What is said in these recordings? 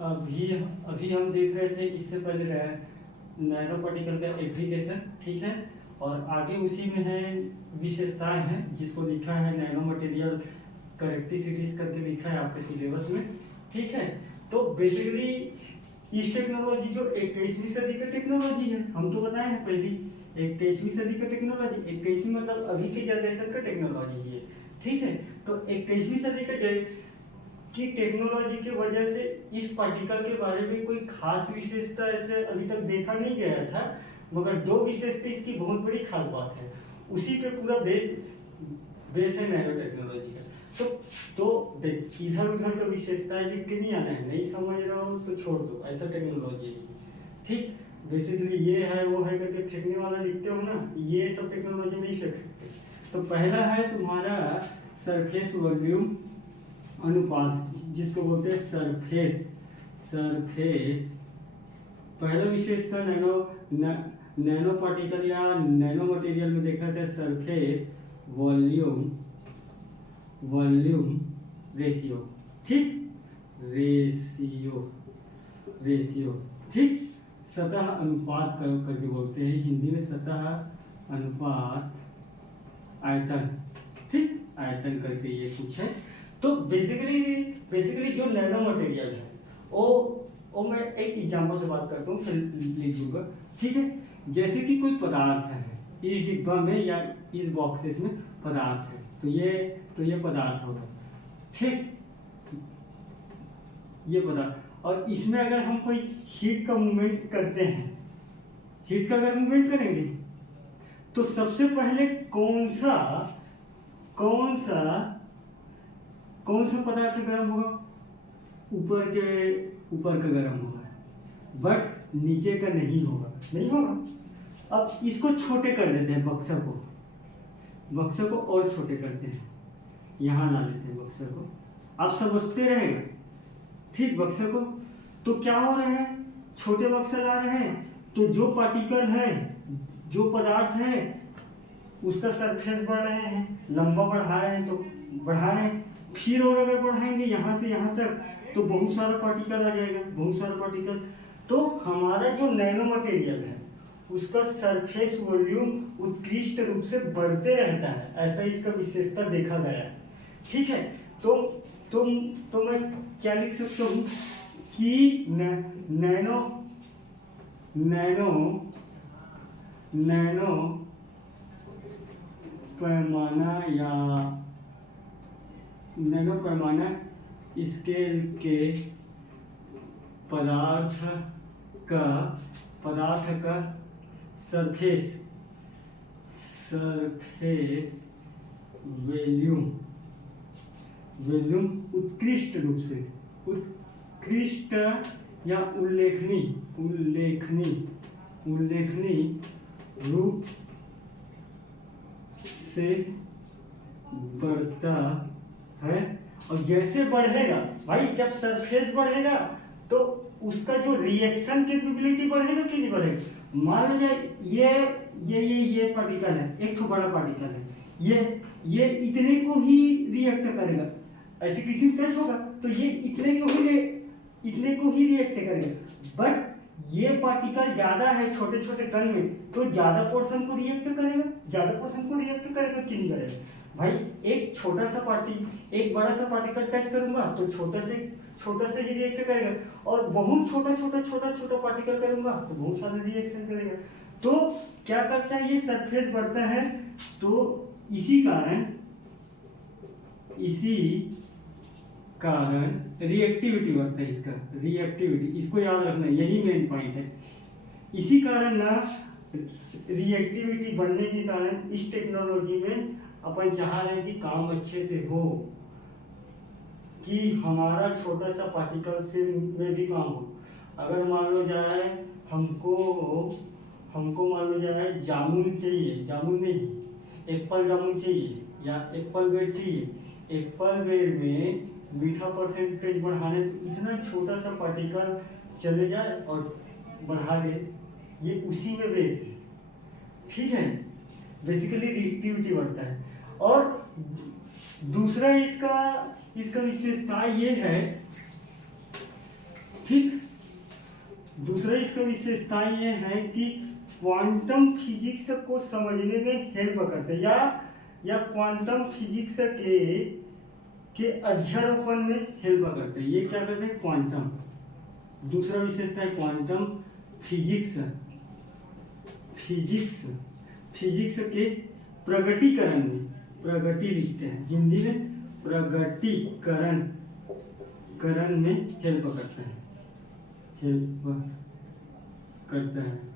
अभी अभी हम देख रहे थे इससे पहले नैनो पार्टिकल का एप्लीकेशन, ठीक है। और आगे उसी में है विशेषताएं हैं, जिसको लिखा है नैनो मटेरियल करेक्टिसिटीज करके लिखा है आपके सिलेबस में, ठीक है। तो बेसिकली इस टेक्नोलॉजी जो 21वीं सदी का टेक्नोलॉजी है, हम तो बताए हैं पहले 21वीं सदी का टेक्नोलॉजी, 21वीं मतलब अभी के जनरेशन का टेक्नोलॉजी है, ठीक है। तो 21वीं सदी की टेक्नोलॉजी की वजह से इस पार्टिकल के बारे में कोई खास विशेषता ऐसे अभी तक देखा नहीं गया था, मगर दो विशेषता इसकी बहुत बड़ी खास बात है, उसी पे पूरा बेस है नैनो टेक्नोलॉजी का। तो देख, इधर उधर का विशेषताएं लिख के नहीं आना है, नहीं समझ रहा हो तो छोड़ दो, ऐसा टेक्नोलॉजी है, ठीक। बेसिकली ये है वो है करके फेंकने वाला लिखते हो ना, ये सब टेक्नोलॉजी नहीं फेंक सकते। तो पहला है तुम्हारा सरफेस वॉल्यूम अनुपात, जिसको बोलते हैं सरफेस। पहला विशेषता नैनो पार्टिकल या नैनो मटेरियल में देखा था सरफेस वॉल्यूम रेशियो, ठीक, रेशियो, ठीक। सतह अनुपात करके बोलते हैं हिंदी में, सतह अनुपात आयतन, ठीक, आयतन करके ये कुछ है। तो बेसिकली जो नैनो मटेरियल है वो मैं एक एग्जांपल से बात करता हूँ, फिर लिख दूंगा, ठीक है। जैसे कि कोई पदार्थ है इस डिब्बा में या इस बॉक्सेस में पदार्थ है, तो ये पदार्थ होगा, ठीक, ये पदार्थ। और इसमें अगर हम कोई हीट का मूवमेंट करते हैं, हीट का अगर मूवमेंट करेंगे तो सबसे पहले कौन सा पदार्थ गर्म होगा? ऊपर का गर्म होगा, बट नीचे का नहीं होगा। अब इसको छोटे कर देते हैं, बक्सा को और छोटे करते हैं, यहाँ ला लेते हैं बक्सा को, आप समझते रहेगा, ठीक, बक्सा को। तो क्या हो रहा है, छोटे बक्सा ला रहे हैं, तो जो पार्टिकल है, जो पदार्थ है, उसका सरफेस बढ़ रहे हैं, लंबा बढ़ा रहे हैं, तो बढ़ा रहे हैं, फिर और अगर बढ़ाएंगे यहाँ से यहाँ तक तो बहुत सारा पार्टिकल आ जाएगा, बहुत सारा पार्टिकल। तो हमारा जो नैनो मटेरियल है उसका सरफेस वॉल्यूम उत्कृष्ट रूप से बढ़ते रहता है, ऐसा इसका विशेषता देखा गया है, ठीक है। तो मैं क्या लिख सकता हूँ कि नैनो पैमाना स्केल के पदार्थ का सरफेस वॉल्यूम उत्कृष्ट या उल्लेखनीय रूप से बढ़ता है। और जैसे बढ़ेगा भाई, जब सरफेस बढ़ेगा तो उसका जो रिएक्शन कैपेबिलिटी बढ़ेगा कि नहीं बढ़ेगा? मान लो ये पार्टिकल है, एक तो बड़ा पार्टिकल है, ये इतने को ही रिएक्ट करेगा, ऐसे किसी में टच होगा तो ये इतने को ही रिएक्ट करेगा, बट ये पार्टिकल ज्यादा है छोटे छोटे कण में, तो ज्यादा पोर्शन को रिएक्ट करेगा कि नहीं करेगा? भाई एक बड़ा सा पार्टिकल टच करूंगा तो छोटा से ही रिएक्ट करेगा, और बहुत छोटा पार्टिकल करूंगा तो बहुत सारा रिएक्शन करेगा। तो क्या करता है, ये सरफेस बढ़ता है, तो इसी कारण रिएक्टिविटी बढ़ता है, इसको याद रखना, यही मेन पॉइंट है। इसी कारण ना रिएक्टिविटी बढ़ने के कारण इस टेक्नोलॉजी में अपन चाह रहे हैं कि काम अच्छे से हो, कि हमारा छोटा सा पार्टिकल से में भी काम हो। अगर मान लो जाए हमको मान लो जाए जामुन नहीं, एप्पल जामुन चाहिए या एप्पल बेर चाहिए, एप्पल बेर में मीठा परसेंटेज बढ़ाने इतना छोटा सा पार्टिकल चले जाए और बढ़ा दे, ये उसी में बेस है, ठीक है। बेसिकली रिएक्टिविटी बढ़ता है। और दूसरा इसका विशेषता ये है कि इसकी विशेषताएं ये हैं कि क्वांटम फिजिक्स को समझने में हेल्प करते हैं या क्वांटम फिजिक्स के अध्यारोपण में हेल्प करते हैं। ये क्या करते हैं? क्वांटम। दूसरा विशेषता है क्वांटम फिजिक्स के प्रगटीकरण में, प्रगति लिखते हैं हिंदी में, प्रगटीकरण में हेल्प करता है।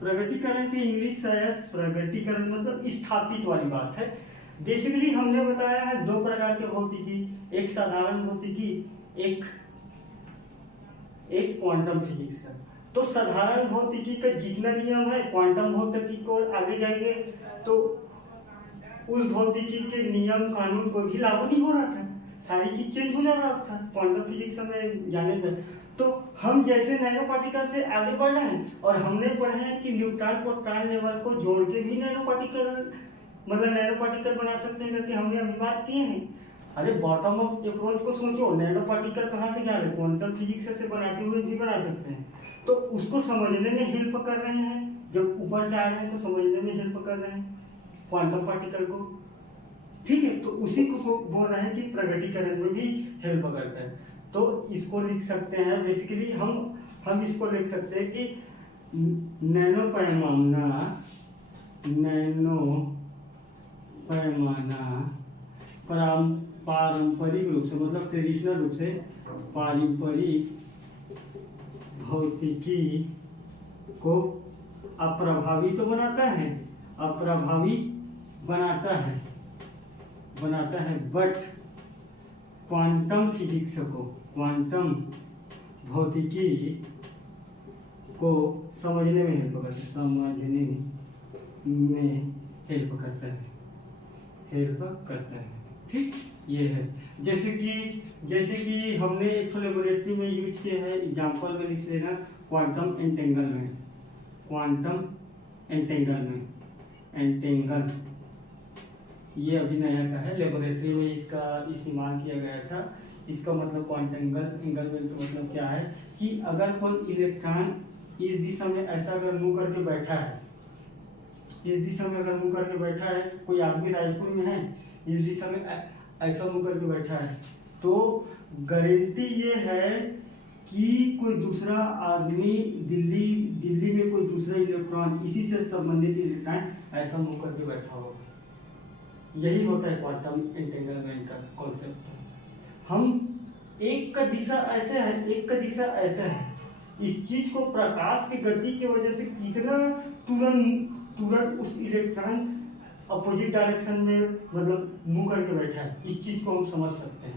प्रगटीकरण की इंग्लिश शायद प्रगटीकरण मतलब स्थापित वाली बात है। बेसिकली हमने बताया है दो प्रकार के भौतिकी, एक साधारण भौतिकी, एक क्वांटम फिजिक्स। तो साधारण भौतिकी का जितना नियम है क्वांटम भौतिकी को आगे जाएंगे तो उस भौतिकी के नियम कानून को भी लागू नहीं हो रहा था, सारी चीज चेंज हो जा रहा था क्वांटम फिजिक्स में जाने पर। तो हम जैसे नैनो पार्टिकल से आगे बढ़ रहे हैं और हमने पढ़े हैं कि न्यूट्रॉन प्रोटॉन लेवल को जोड़ के भी नैनो पार्टिकल बना सकते हैं करके हमने अभी बात किए हैं। अरे बॉटम अप अप्रोच को सोचो, नैनो पार्टिकल कहाँ से जा रहे हैं? क्वांटम फिजिक्स से बनाते हुए भी बना सकते हैं। तो उसको समझने में हेल्प कर रहे हैं, जब ऊपर से आ रहे हैं तो समझने में हेल्प कर रहे हैं क्वांटम पार्टिकल को, ठीक है। तो उसी को बोल रहे हैं कि प्रगटीकरण में भी हेल्प करता है। तो इसको लिख सकते हैं बेसिकली हम इसको लिख सकते हैं कि नैनो पैमाना पारंपरिक रूप से मतलब ट्रेडिशनल रूप से पारंपरिक भौतिकी को अप्रभावी तो बनाता है बट क्वांटम फिजिक्स को, क्वांटम भौतिकी को समझने में हेल्प करता है, ठीक। ये है जैसे कि हमने एक लेबोरेटरी में यूज किया है, एग्जांपल में लिख लेना क्वांटम एंटेंगल, ये अभी नया का है, लेबोरेटरी में इसका इस्तेमाल किया गया था। इसका मतलब क्वांटम एंगलमेंट का मतलब क्या है कि अगर कोई इलेक्ट्रॉन इस दिशा में ऐसा अगर मूव करके बैठा है, कोई आदमी रायपुर में है, इस दिशा में ऐसा मुंह करके बैठा है, तो गारंटी ये है कि कोई दूसरा आदमी दिल्ली में कोई दूसरा इलेक्ट्रॉन इसी से संबंधित इलेक्ट्रॉन ऐसा मुंह करके बैठा होगा। यही होता है क्वांटम एंटेंगलमेंट का कॉन्सेप्ट। हम एक का दिशा ऐसे है, एक का दिशा ऐसा है, इस चीज को प्रकाश की गति की वजह से कितना तुरंत उस इलेक्ट्रॉन अपोजिट डायरेक्शन में मतलब मूव करके बैठा है, इस चीज को हम समझ सकते हैं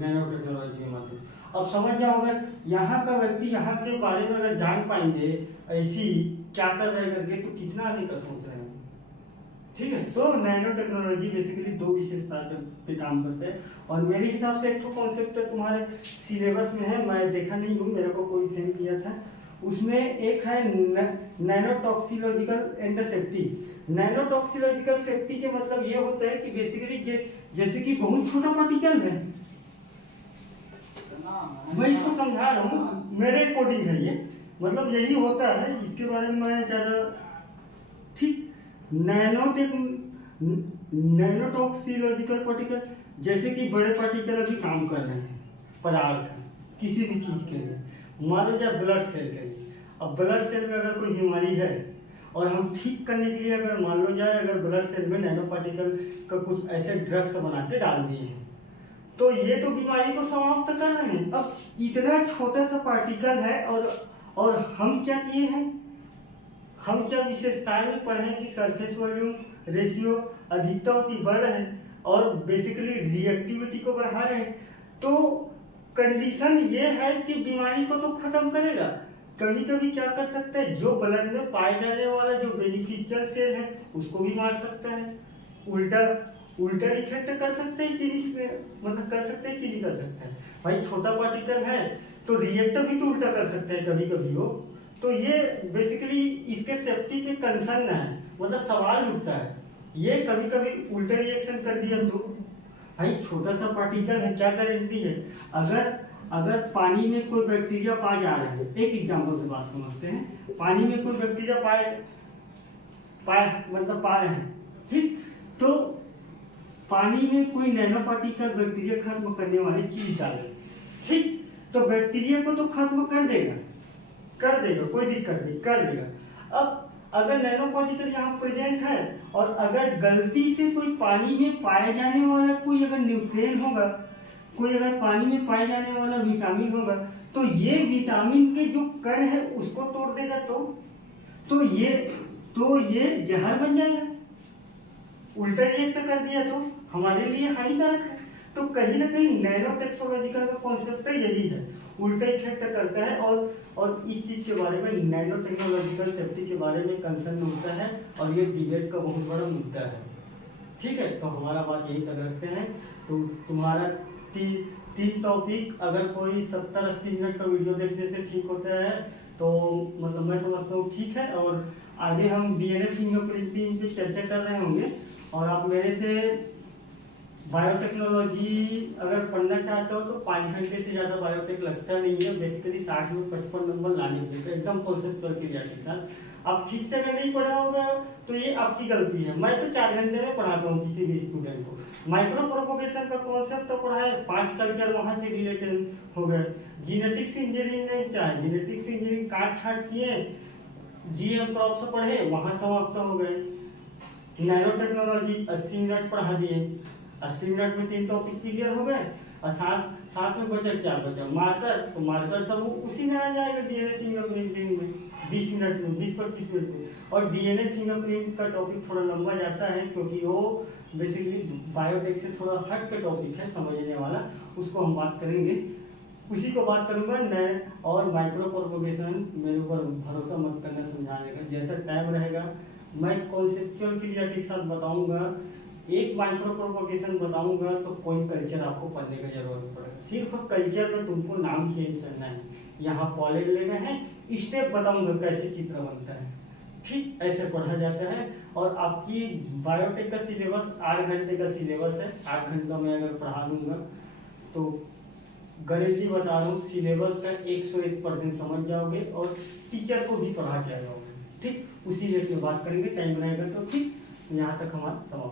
नैनो टेक्नोलॉजी के माध्यम। अब समझ जाओ, अगर यहाँ का व्यक्ति यहाँ के बारे में अगर जान पाएंगे ऐसी क्या कर रहे करके, तो कितना आगे का सोच रहे हैं, ठीक है। तो नैनो टेक्नोलॉजी बेसिकली दो विशेषता पे काम करते हैं। और मेरे हिसाब से एक तो कॉन्सेप्ट तुम्हारे सिलेबस में है, मैं देखा नहीं हूँ, मेरे को कोई सेंड किया था, उसमें एक है नैनोटॉक्सिकोलॉजिकल एंड सेफ्टी। नैनोटॉक्सिकोलॉजिकल सेफ्टी के मतलब ये होता है कि बेसिकली जैसे कि बहुत छोटा पार्टिकल है, मैं इसको समझा रहा हूँ, मेरे अकॉर्डिंग है ये, मतलब यही होता है, इसके बारे में मैं ज़्यादा ठीक। नैनोटॉक्सिकोलॉजिकल पार्टिकल जैसे कि बड़े पार्टिकल अभी काम कर रहे हैं पदार्थ किसी भी चीज़ के लिए, मान लो जाए ब्लड सेल के लिए। अब ब्लड सेल में अगर कोई बीमारी है और हम ठीक करने के लिए अगर मान लो जाए अगर ब्लड सेल में नैनो पार्टिकल का कुछ ऐसे ड्रग्स बना के डाल दिए हैं, तो ये तो बीमारी को समाप्त कर रहे हैं। अब इतना छोटा सा पार्टिकल है और हम क्या किए हैं, हम क्या विशेषताएं में पढ़े हैं कि सरफेस वॉल्यूम रेशियो अधिकता होती बढ़ रहे हैं और बेसिकली रिएक्टिविटी को बढ़ा रहे हैं। तो कंडीशन ये है कि बीमारी को तो खत्म करेगा, कभी कभी क्या कर सकता है, जो ब्लड में पाए जाने वाला जो बेनिफिशियल सेल है उसको भी मार सकता है, उल्टा इफेक्ट कर सकते हैं कि मतलब कर सकते हैं कि नहीं कर सकता है। भाई छोटा पार्टिकल है तो रिएक्टर भी तो उल्टा कर सकते हैं कभी कभी हो। तो ये बेसिकली इसके सेफ्टी के कंसर्न है, मतलब सवाल उठता है, ये कभी कभी उल्टा रिएक्शन कर दिया तो भाई छोटा सा पार्टिकल है, क्या गारंटी है अगर पानी में कोई बैक्टीरिया पाए जा रहे हैं, एक एग्जाम्पल से बात समझते हैं, पानी में कोई बैक्टीरिया पा रहे हैं, ठीक, तो पानी में कोई नैनो पार्टिकल बैक्टीरिया खत्म करने वाली चीज डाले, ठीक, तो बैक्टीरिया को तो खत्म कर देगा, कोई दिक्कत नहीं, कर देगा। अब अगर नैनो पार्टिकल यहाँ प्रेजेंट है और अगर गलती से कोई पानी में पाए जाने वाला कोई अगर न्यूट्रिएंट होगा, कोई अगर पानी में पाए जाने वाला विटामिन होगा, तो ये विटामिन के जो कण है उसको तोड़ देगा, तो ये जहर बन जाएगा। उल्टा रिएक्ट कर दिया तो हमारे लिए हानिकारक है। तो कहीं ना कहीं नैनो टेक्नोलॉजिकल का कॉन्सेप्ट यही है, उल्टा इफेक्ट करता है और इस चीज़ के बारे में, नैनो टेक्नोलॉजिकल सेफ्टी के बारे में कंसर्न होता है और ये डिबेट का बहुत बड़ा मुद्दा है, ठीक है। तो हमारा बात यही कर रखते हैं। तो तुम्हारा तीन टॉपिक अगर कोई 70-80 मिनट का वीडियो देखने से ठीक होता है तो मतलब मैं समझता हूँ ठीक है। और आगे हम डीएनए फिंगरप्रिंटिंग पे चर्चा कर रहे होंगे और आप मेरे से बायोटेक्नोलॉजी अगर पढ़ना चाहते हो तो 5 घंटे से ज़्यादा बायोटेक लगता नहीं है, बेसिकली 60 में 55 नंबर लाने के लिए, एकदम कॉन्सेप्चुअल क्लियर के साथ। आप ठीक से अगर नहीं पढ़ा होगा तो ये आपकी गलती है। मैं तो 4 घंटे में पढ़ाता हूँ किसी भी स्टूडेंट को। माइक्रो प्रोपोगेशन का कॉन्सेप्ट तो पढ़ा है, 5 कल्चर वहाँ से रिलेटेड हो गए। जीनेटिक्स इंजीनियरिंग में क्या है, जीनेटिक्स इंजीनियरिंग काट छाट किए, जीएम क्रॉप्स पढ़े, वहाँ समाप्त हो गए। नैनो टेक्नोलॉजी 80 मिनट पढ़ा दिए, 80 मिनट में 3 टॉपिक क्लियर हो गए। और साथ में बचा क्या बचा, मार्कर, तो मार्कर सब उसी में आ जाएगा डीएनए फिंगरप्रिंटिंग में 20 मिनट में, 20-25 मिनट में। और डीएनए फिंगरप्रिंट का टॉपिक थोड़ा लंबा जाता है क्योंकि वो बेसिकली बायोटेक से थोड़ा हट के टॉपिक है, समझने वाला, उसको हम बात करेंगे, उसी को बात करूंगा। नए और माइक्रो प्रोपोगेशन मेरे ऊपर भरोसा मत करना समझाने का, जैसा टाइम रहेगा मैं कॉन्सेप्चुअल क्लियरिटी के साथ बताऊंगा। एक माइक्रो प्रोपोगेशन बताऊंगा तो कोई कल्चर आपको पढ़ने की जरूरत पड़ेगा, सिर्फ कल्चर में तुमको नाम चेंज करना है, यहाँ पॉलिन लेना है, स्टेप बताऊंगा कैसे चित्र बनता है, ठीक, ऐसे पढ़ा जाता है। और आपकी बायोटेक का सिलेबस 8 घंटे का सिलेबस है, 8 घंटा में अगर पढ़ा दूंगा तो गारंटी बता रहा हूँ सिलेबस का 101% समझ जाओगे और टीचर को भी पढ़ा के आ जाओगे, ठीक। उसी में बात करेंगे, टाइम रहेगा तो ठीक। यहाँ तक हमारा समाप्त।